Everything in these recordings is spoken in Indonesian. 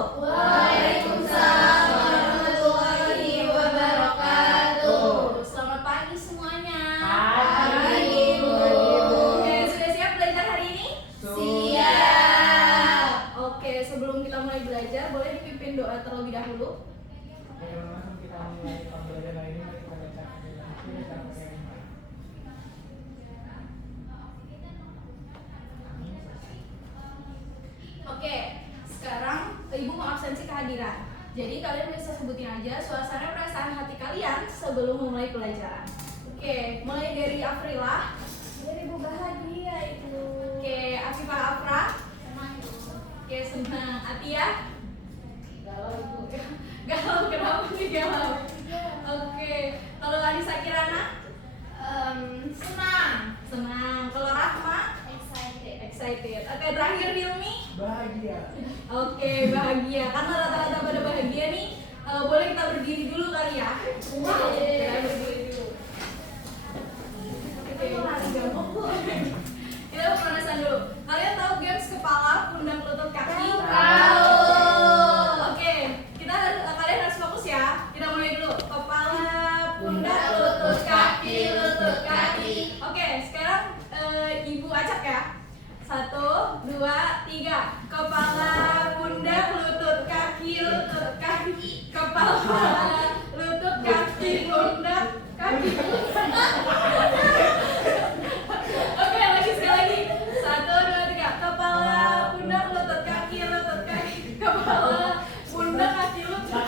Waalaikumsalam warahmatullahi wabarakatuh. Selamat pagi semuanya. Pagi, Ibu. Oke, Sudah siap belajar hari ini? Siap. Oke, sebelum kita mulai belajar, boleh dipimpin doa terlebih dahulu? Langsung kita mulai pembelajaran hari ini. Mari kita baca Oke, sekarang Ibu mau absensi kehadiran. Jadi kalian bisa sebutin aja suasana perasaan hati kalian sebelum memulai pelajaran. Oke, mulai dari Afrilah. Biar ibu bahagia itu. Oke, Afifah Afra. Senang ibu. Oke, senang. Atia. Galau ibu. Galau, kenapa nih galau? Oke, kalau Anissa Kirana? Senang. Senang. Kalau Rahma? Excited. Excited. Oke, terakhir Hilmi? bahagia. Oke, bahagia. Karena rata-rata pada bahagia nih, boleh kita berdiri dulu kali ya? Wow. Kita berdiri dulu. Oke, kita pemanasan dulu. Kalian tahu games kepala, pundak, lutut, kaki? Tahu. Oke, kalian harus fokus ya. Kita mulai dulu. Kepala, pundak, lutut, kaki, lutut, kaki. Oke, sekarang Ibu acak ya. 1, 2, 3. Kepala, pundak, lutut, kaki, lutut, kaki. Kepala, lutut, kaki, pundak, kaki. Oke, lagi sekali lagi. 1, 2, 3. Kepala, pundak, lutut, kaki, lutut, kaki. Kepala, pundak, kaki, lutut.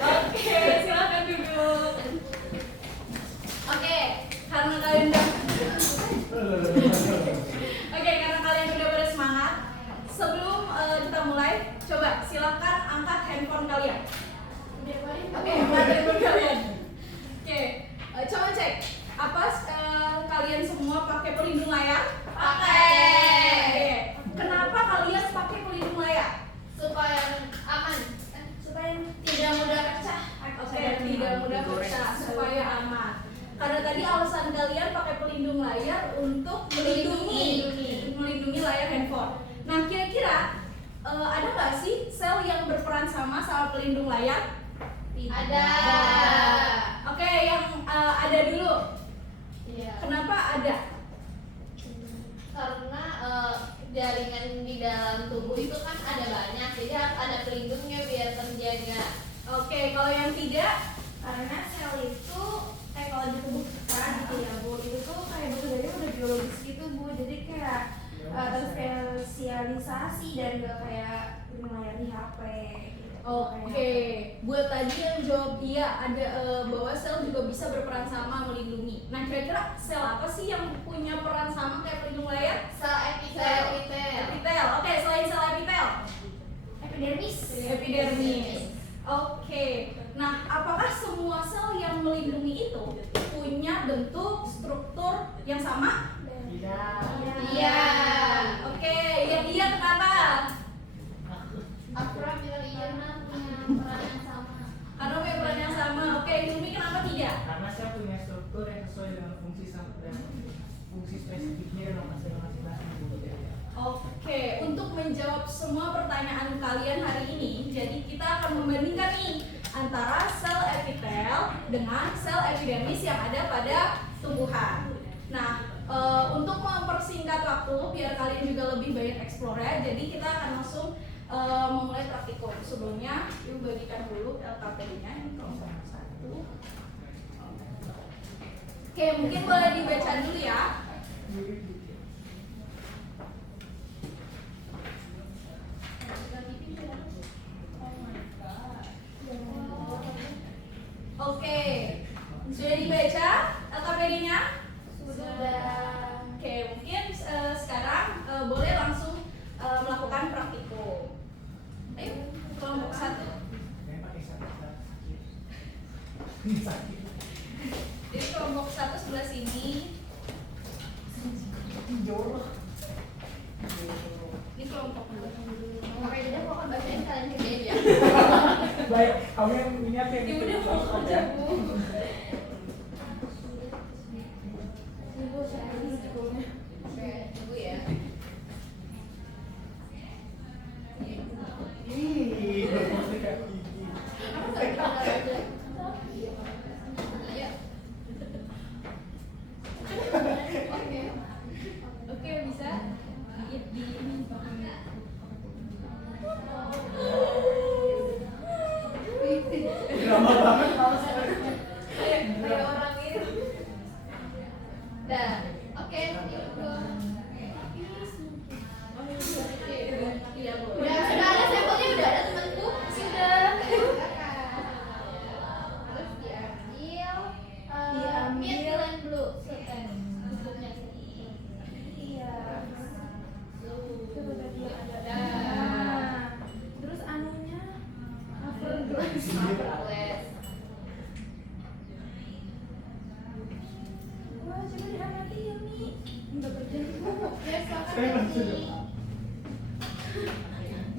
Oke, silakan duduk. Oke, karena kalian udah pada semangat, sebelum kita mulai, coba silakan angkat handphone kalian. Oke, angkat handphone kalian. Oke, coba cek. Apa kalian semua pakai pelindung layar? Pakai. Oke. Kenapa kalian pakai pelindung layar? Supaya aman. Supaya tidak mudah pecah. Oke, tidak mudah pecah supaya aman. Karena tadi alasan kalian pakai pelindung layar untuk melindungi layar handphone. Nah, kira-kira ada nggak sih sel yang berperan sama pelindung layar? Ada. Oke, yang ada dulu. Iya. Kenapa ada? Karena jaringan di dalam tubuh itu kan ada banyak, jadi harus ada pelindungnya biar terjaga. Oke, kalau yang tidak? Karena sel itu kalau di tubuh kita gitu ya bu, itu tuh kayak sebenarnya udah biologis gitu bu, jadi kayak terspesialisasi dan gak kayak melayani HP gitu. Oke, buat tadi yang jawab iya ada bahwa sel juga bisa berperan sama melindungi. Nah, kira-kira sel apa sih yang punya peran sama kayak pelindung layar? Sel epitel. Epitel. Oke, selain sel epitel? Epidermis. Epidermis. Oke. Nah, apakah semua sel yang melindungi itu punya bentuk struktur yang sama? Tidak. Iya. Oke, yang iya kenapa? Aku bilang iya punya peran yang sama. Karena punya peran yang sama. Oke, Hilmi kenapa tidak? Karena saya punya struktur yang sesuai dengan fungsi spesifiknya dan masing-masing. Oke, untuk menjawab semua pertanyaan kalian hari ini, jadi kita akan membandingkan nih antara sel epitel dengan sel epidermis yang ada pada tumbuhan. Nah, untuk mempersingkat waktu biar kalian juga lebih banyak explore ya, jadi kita akan langsung memulai praktikum. Sebelumnya, Ibu bagikan dulu LKPD-nya ini kelompok 1. Oke, mungkin boleh dibaca dulu ya. Oke, sudah dibaca LKPD-nya? Sudah. Oke, mungkin sekarang boleh langsung melakukan praktikum. Ayo, kelompok 1. Saya pakai sakit. Jadi kelompok 1 sebelah sini. Jorok. Ini kelompok 2. Pakai beda pokoknya bacain kalian kerjain ya. Baik, kamu yang ini apa yang Ya udah fokus aja, Bu. Ibu saya ini. Oke, tunggu ya.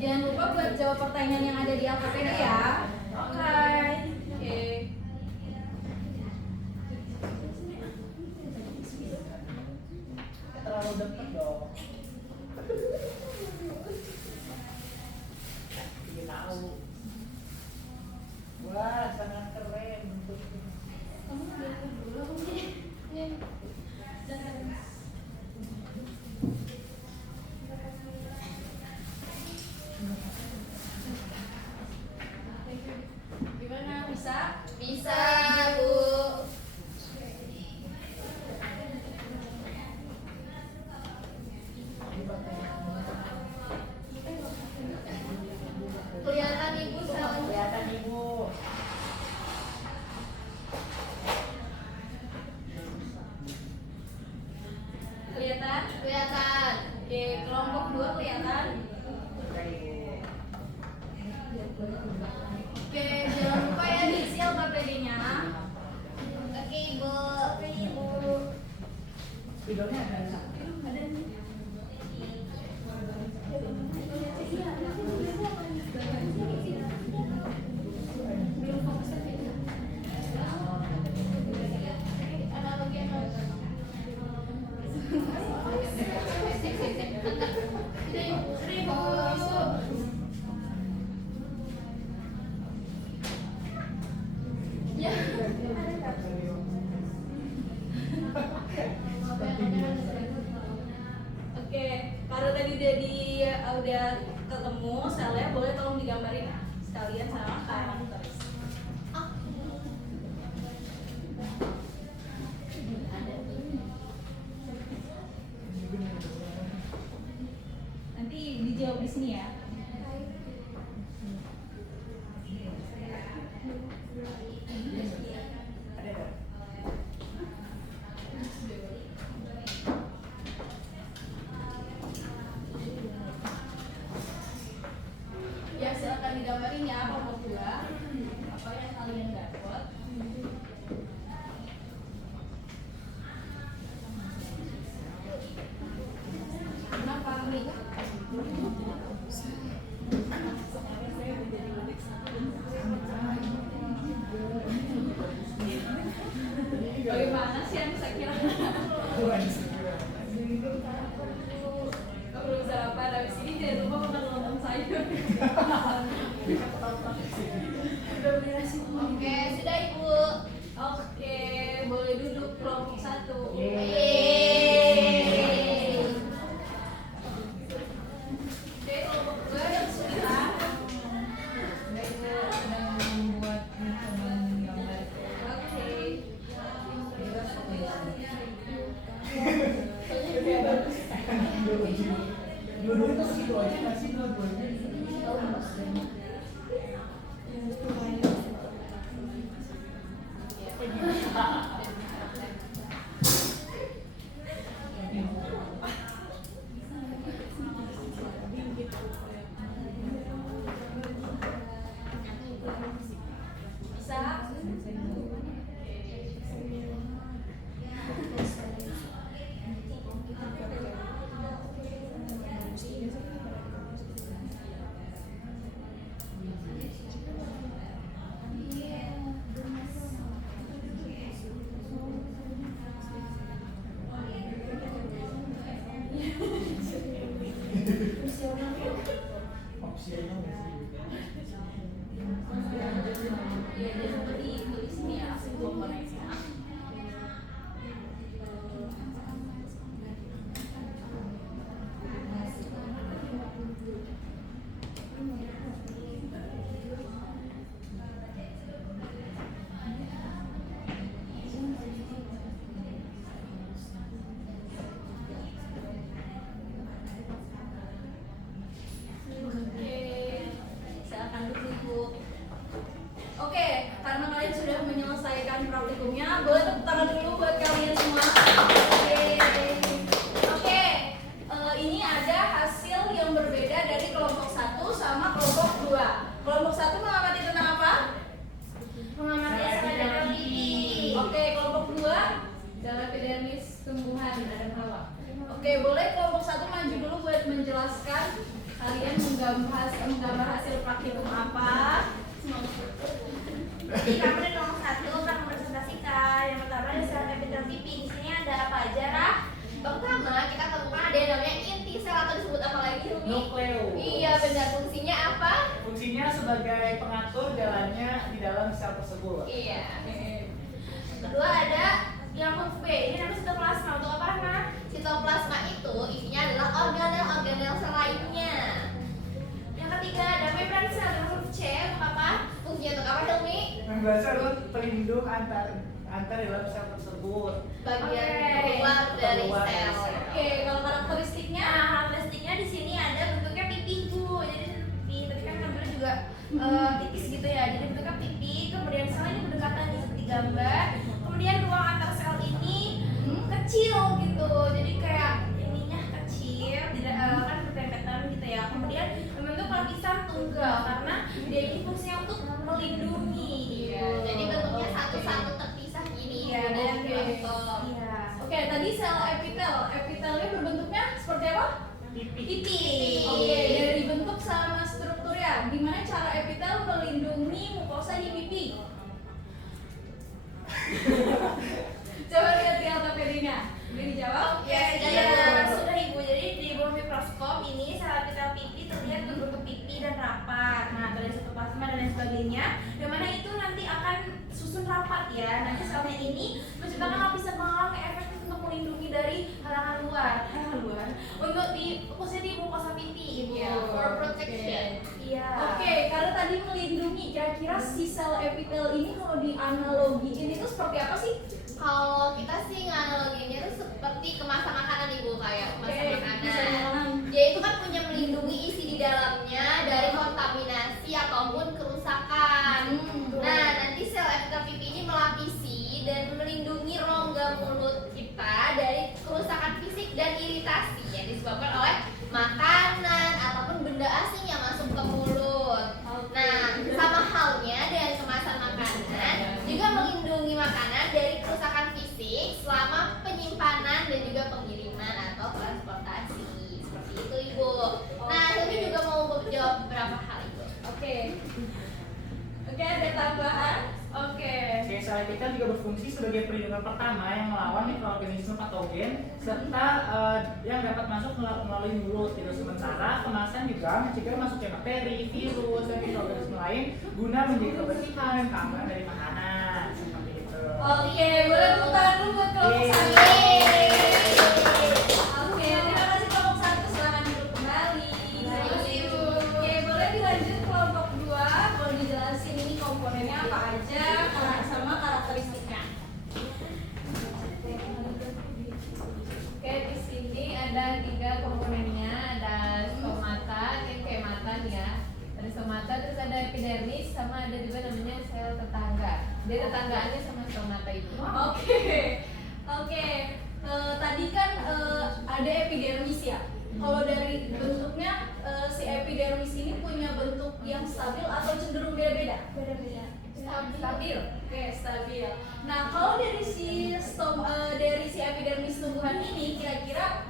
Jangan lupa buat jawab pertanyaan yang ada di Alfapedia ya. Oke. Terlalu dekat dong. Dia tahu. Wah, sangat keren bentuknya. Kamu udah dulu aku nih. Gimana? Bisa? Bisa, Bu. Kelihatan Ibu soalnya. Kelihatan Ibu. Kelihatan? Kelihatan. Oke, kelompok 2 kelihatan? Udah, Ibu. Oke, jangan lupa ya diisi Alfapedianya. Oke, Ibu. Oke, Ibu. Spidolnya ada. Ada nih. Oke, karena tadi udah ketemu selnya, boleh tolong digambarin sekalian sama karakter. Nanti dijawab di sini ya. Ada nggak? Ya silakan digambarin ya kelompok 2. Apa yang kalian dapat? Kenapa nih? Bagaimana sih yang saya kira? Kamu belum sarapan, habis ini jangan lupa makan lontong sayur. Udah beres semua. Oke, sudah Ibu. Oke, boleh duduk kelompok 1. Yeay. Oke, kelompok 2 yang kesulitan. Membuat teman gambar. Oke. Dua-duanya tuh segitu aja nggak sih? Dua-duanya. Bisa? Opsional nggak sih? Ya, dia seperti tulis ini ya, komponennya. Oke, silakan duduk Bu. Oke, karena kalian sudah menyelesaikan praktikum jelaskan kalian menggambar hasil praktikum apa? Jadi kamu ada nomor 1 akan mempresentasikan. Yang pertama ada sel epitel pipi. Di sini ada apa aja, Rah? Pertama, kita temukan ada yang namanya inti sel atau disebut apa lagi, Umi? Nukleus. Iya, benar. Fungsinya apa? Fungsinya sebagai pengatur jalannya di dalam sel tersebut. Iya. Kedua ada yang huruf B. Ini namanya sitoplasma. Untuk apa, Rah? Sitoplasma itu isinya adalah organel-organel sel lainnya. Yang ketiga ada membran sel dengan huruf C. Untuk apa? Fungsinya untuk apa, Umi? Membran sel adalah pelindung antar dalam sel tersebut. Bagian Oke. keluar dari Keluar dari sel. sel. Oke, kalau karakteristiknya Nah, karakteristiknya di sini ada bentuknya pipi, Bu. Jadi pipi, tadi kan gambarnya juga tipis gitu ya. Jadi bentuknya pipi, kemudian sel ini berdekatan seperti gambar. Kemudian ruang antar sel ini kecil gitu. Jadi kayak ininya kecil, tidak kan berdempetan gitu ya. Kemudian membentuk lapisan tunggal karena dia ini fungsinya untuk melindungi. Iya, jadi bentuknya satu-satu terpisah gini. Iya, ada yang kelompok. Iya. Oke, tadi sel epitel. Epitelnya berbentuknya seperti apa? Pipi. Pipi. Oke, dari bentuk sama strukturnya, gimana cara epitel melindungi mukosa di pipi? Coba lihat di ortopedinya. Boleh dijawab? Ya, Iya. sudah Ibu. Jadi di bawah mikroskop ini sel epitel pipi terlihat berbentuk pipi dan rapat. Nah, ada sitoplasma dan lain sebagainya. Yang mana itu nanti akan susun rapat ya. Nanti selnya ini menciptakan lapisan penghalang yang efektif untuk melindungi dari halangan luar. Untuk di khususnya di mukosa pipi, Ibu. Iya, for protection. Iya. Oke, karena tadi melindungi, kira-kira si sel epitel ini kalau dianalogiin itu seperti apa sih? Kalau kita sih nganaloginya tuh seperti kemasan makanan, Ibu, kayak kemasan Bisa makanan. diulang. Dia itu kan punya melindungi isi di dalamnya dari kontaminasi ataupun kerusakan. Nah, nanti sel epitel pipi ini melapisi dan melindungi rongga mulut kita dari kerusakan fisik dan iritasi yang disebabkan oleh makanan ataupun benda asing yang masuk ke mulut. Nah, sama halnya dengan kemasan makanan juga melindungi makanan dari kerusakan fisik selama penyimpanan dan juga pengiriman atau transportasi. Seperti itu, Ibu. Nah, Hilmi juga mau jawab beberapa hal, Ibu. Oke. Oke, ada tambahan? Oke. Oke, sel epitel juga berfungsi sebagai perlindungan pertama yang melawan mikroorganisme patogen serta yang dapat masuk melalui mulut. Gitu. Sementara kemasan juga mencegah masuknya bakteri, virus, dan mikroorganisme lain guna menjaga kebersihan dan keamanan dari makanan. Seperti itu. Oke, boleh tepuk tangan dulu buat kelompok Yeay. satu. Oke, terima kasih kelompok satu. Silakan duduk kembali. Terima kasih, Ibu. Oke, boleh dilanjut kelompok 2. Boleh dijelasin ini komponennya apa aja, sama karakteristiknya. Oke, di sini ada 3 komponennya, ada stomata, yang kayak mata nih ya. Ada stomata, terus ada epidermis, sama ada juga namanya sel tetangga. Dia tetanggaannya sama stomata itu. Oke. Tadi kan ada epidermis ya. Kalau dari bentuknya si epidermis ini punya bentuk yang stabil atau cenderung beda-beda? Beda-beda. Stabil. Oke, stabil. Nah, kalau dari si epidermis tumbuhan ini kira-kira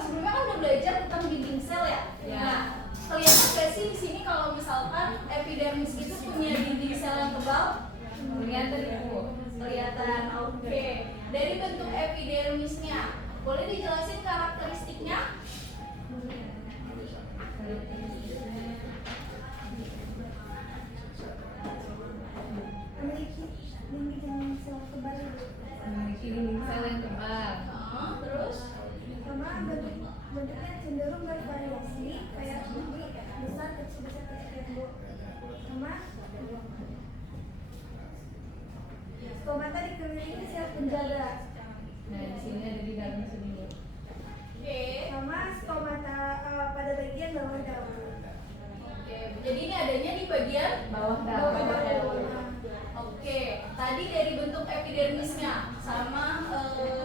sebelumnya kan udah belajar tentang dinding sel ya. Ya. Nah, kelihatan nggak sih di sini kalau misalkan epidermis itu punya dinding sel yang tebal? Kelihatan Ibu. Kelihatan. Oke. Dari bentuk epidermisnya, boleh dijelasin karakteristiknya? Memiliki dinding sel tebal. Memiliki dinding sel yang tebal. Terus? Sama bentuknya cenderung bervariasi, kayak ini besar kecil Bu. Sama stomata dikelilingi sel penjaga. Nah, di sini ada di dalam sini. Oke. Sama stomata pada bagian bawah daun. Oke. Jadi ini adanya di bagian Bawah Bawah daun. daun. Oke, tadi dari bentuk epidermisnya sama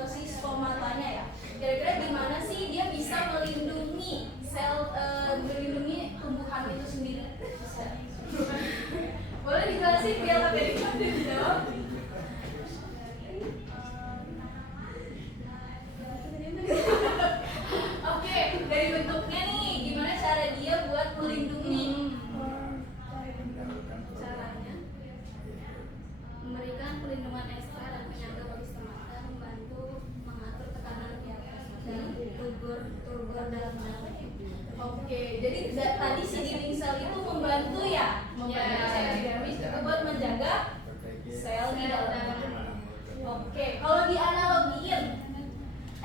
si stomatanya ya. Kira-kira gimana sih dia bisa melindungi melindungi tumbuhan itu sendiri? Boleh dijelasin biar tadi dijawab? Oke, Dari bentuknya nih, gimana cara dia buat melindungi? Caranya memberikan perlindungan ekstra dan penyangga bagi stomata, membantu mengatur tekanan di atas dan turgor dalam dalam. Oke, jadi tadi si dinding sel itu membantu ya, membantu sel epidermis juga buat menjaga sel di dalamnya. Oke, kalau dianalogiin,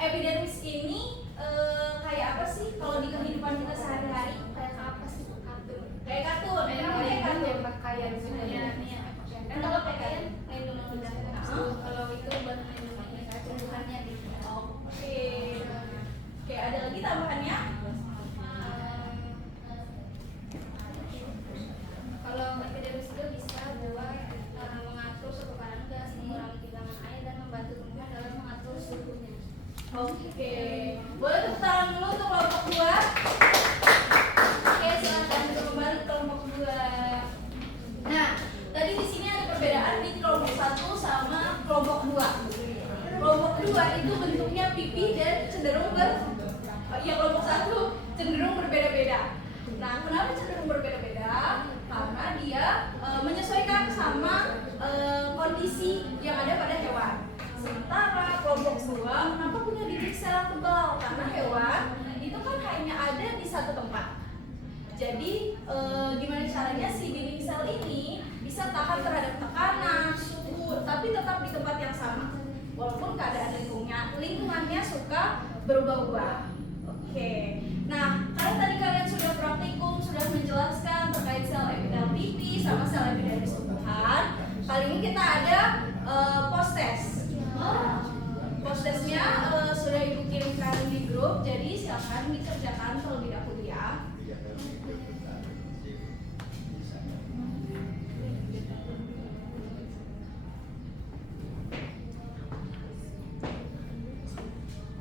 epidermis ini kayak apa sih kalau di kehidupan kita sehari-hari? Kayak apa sih kartun? Kayak kartun, kayak kartun. pakaian Iya, iya. Kan kalau pakaian melindungi kita. Kalau itu buat melindungi tumbuhannya gitu. Oke, oke, ada lagi tambahannya? Kalau epidermis itu bisa buat mengatur pertukaran gas, mengurangi kehilangan air dan membantu tumbuhan dalam mengatur suhunya. Oke, boleh tepuk tangan dulu untuk kelompok 2. Oke, silakan kembali ke kelompok 2. Nah, tadi di sini ada perbedaan di kelompok 1 sama kelompok 2. Kelompok 2 itu bentuknya pipi dan cenderung kelompok 1 cenderung berbeda-beda. Nah, kenapa cenderung berbeda-beda? Karena dia menyesuaikan sama kondisi yang ada pada hewan. Sementara kelompok 2 kenapa punya dinding sel tebal? Karena hewan itu kan hanya ada di satu tempat. Jadi gimana caranya si dinding sel ini bisa tahan terhadap tekanan, suhu, tapi tetap di tempat yang sama. Walaupun keadaan lingkungannya suka berubah-ubah. Oke. Nah, karena tadi kalian sudah praktikum, sudah menjelaskan terkait sel epitel pipi sama sel epidermis tumbuhan. Kali ini kita ada post test. Post testnya sudah ibu kirimkan di grup, jadi silakan dikerjakan terlebih dahulu ya.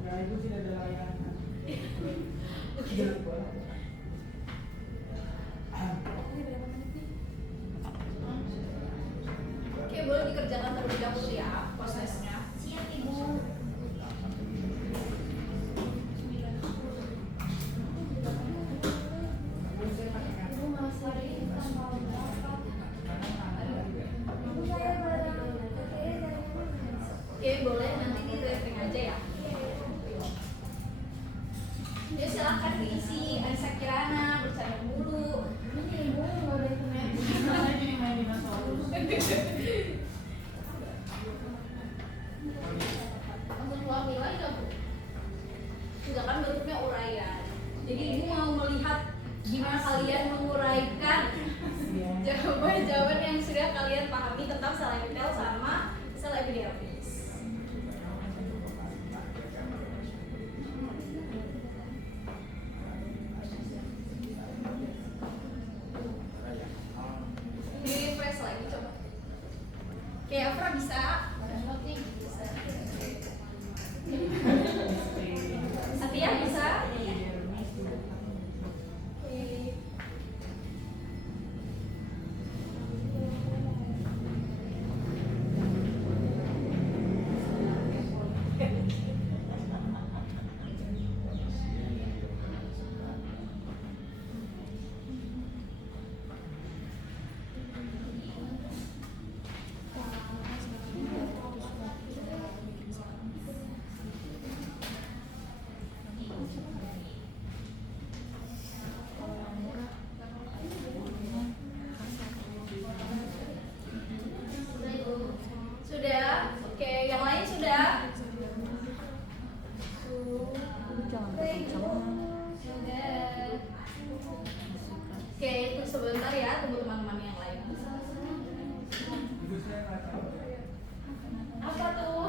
Ya, itu tidak ada layanan. Oke, boleh dikerjakan terlebih dahulu ya post testnya. Siap ibu. Ibu masih di tanggal berapa? Ibu saya Oke, boleh nanti di rating aja ya. Ya silahkan diisi Anissa Kirana, bercanda mulu. ini ibu nggak ada internet. Saya jadi main dinosaurus. Untuk suami lagi nggak bu? Enggak kan bentuknya uraian. Jadi ibu mau melihat gimana kalian menguraikan jawaban-jawaban yang sudah kalian pahami tentang sel epitel sama sel epidermis. Di refresh lagi coba. Oke, Afra bisa? Atia bisa? Oke. Sudah? Oke, yang lain sudah? Sudah. Oke, itu sebentar ya, tunggu teman-teman yang lain. Apa tuh?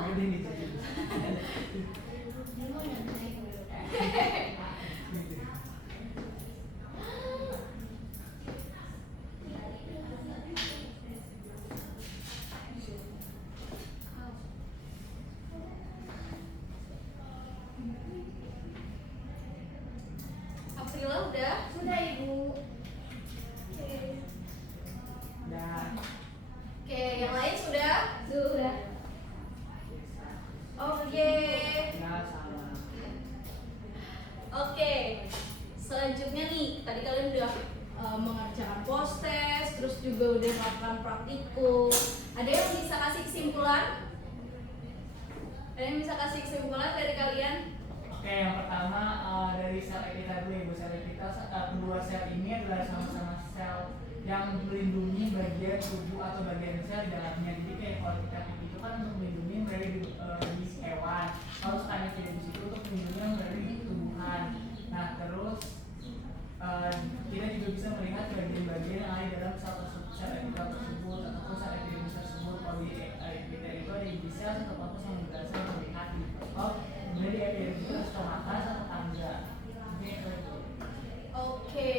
Aprila udah? Sudah ibu. Dan Oke, yang lain sudah? Sudah. Oke. ya sama. Oke. selanjutnya nih, tadi kalian udah mengerjakan post test, terus juga udah melakukan praktikum. Ada yang bisa kasih kesimpulan? Ada yang bisa kasih kesimpulan dari kalian? Oke, yang pertama dari sel epithel dulu ibu. Sel epithel, kedua sel ini adalah sama-sama sel yang melindungi bagian tubuh atau bagian sel di dalamnya. Jadi kayak kalau kita itu kan untuk melindungi dari di hewan, kalau sekarang tidak di situ untuk melindungi yang berada di tumbuhan. Nah terus kita juga bisa melihat bagian-bagian yang ada dalam sel epithel tersebut ataupun sel epidermis tersebut. Kalau di epithel itu ada inti sel, sitoplatus yang berasal melihat di foto. Kemudian di epidermis itu stomata atau tangga. Oke,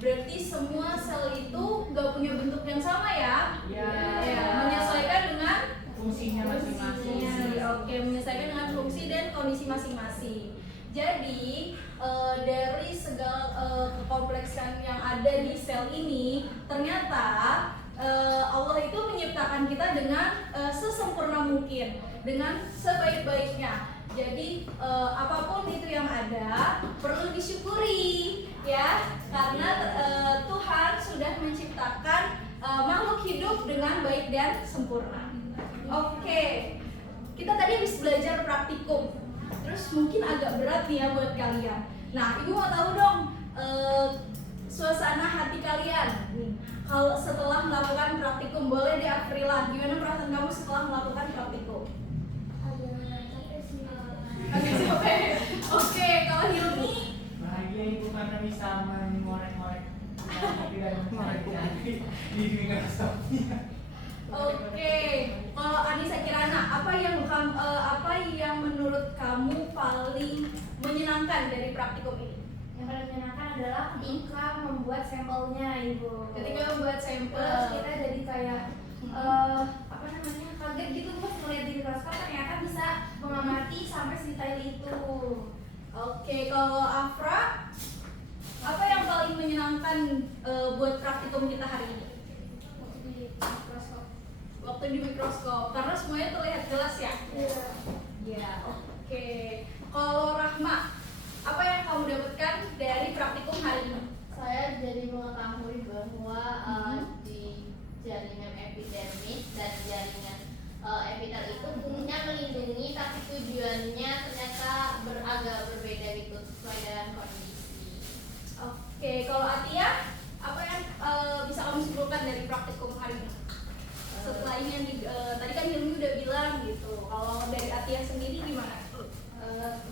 berarti semua sel itu nggak punya bentuk yang sama ya? Iya. Ya, menyesuaikan dengan Fungsinya masing-masing. Oke, menyesuaikan dengan fungsi dan kondisi masing-masing. Jadi dari segala kekompleksan yang ada di sel ini, ternyata Allah itu menciptakan kita dengan sesempurna mungkin, dengan sebaik-baiknya. Jadi apapun itu yang ada perlu disyukuri ya, karena Tuhan sudah menciptakan makhluk hidup dengan baik dan sempurna. Oke, kita tadi habis belajar praktikum, terus mungkin agak berat nih ya buat kalian. Nah, ibu mau tahu dong suasana hati kalian nih, kalau setelah melakukan praktikum. Boleh di Aprila, gimana perasaan kamu setelah melakukan praktikum? Agak capek. Oke, kalau Hilmi? Bahagia ibu karena bisa mengorek-ngorek hati dan mencari di Microsoft-nya. Oke, kalau Anissa Kirana, apa yang menurut kamu paling menyenangkan dari praktikum ini? Yang paling menyenangkan adalah ketika membuat sampelnya, Ibu. Ketika membuat sampel, Terus kita jadi kayak kaget gitu pas melihat di mikroskop ternyata bisa mengamati sampai sedetail itu. Oke, kalau Afra, apa yang paling menyenangkan buat praktikum kita hari ini? Waktu di mikroskop, karena semuanya terlihat jelas ya? Iya. Ya, oke. Kalau Rahma, apa yang kamu dapatkan dari praktikum hari ini? Saya jadi mengetahui bahwa di jaringan epidermis dan jaringan epitel itu fungsinya melindungi, tapi tujuannya ternyata agak berbeda gitu sesuai dengan kondisi. Oke, kalau Atia, apa yang bisa kamu simpulkan dari praktikum hari ini? Setelah ini yang tadi kan Hilmi udah bilang gitu. Kalau dari Atia sendiri gimana?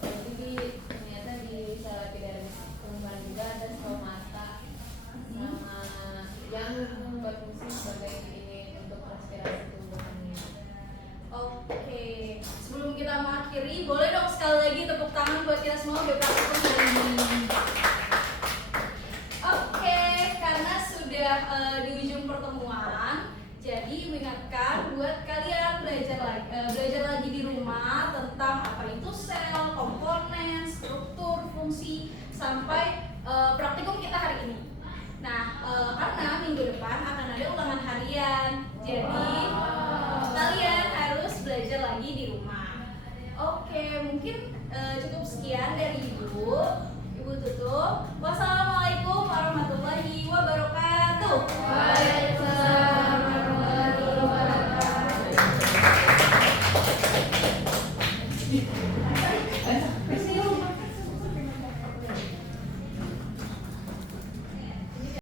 Jadi ternyata di sel epidermis tumbuhan juga ada stomata sama yang berfungsi sebagai ini untuk respirasi tumbuhan ini. Oke, sebelum kita mengakhiri, boleh dong sekali lagi tepuk tangan buat kita semua udah praktikum hari ini. Oke, karena sudah di ujung pertemuan, jadi mengingatkan buat kalian belajar lagi di rumah tentang apa itu sel, komponen, struktur, fungsi, sampai praktikum kita hari ini. Nah, karena minggu depan akan ada ulangan harian, jadi kalian harus belajar lagi di rumah. Oke, mungkin cukup sekian dari Ibu tutup.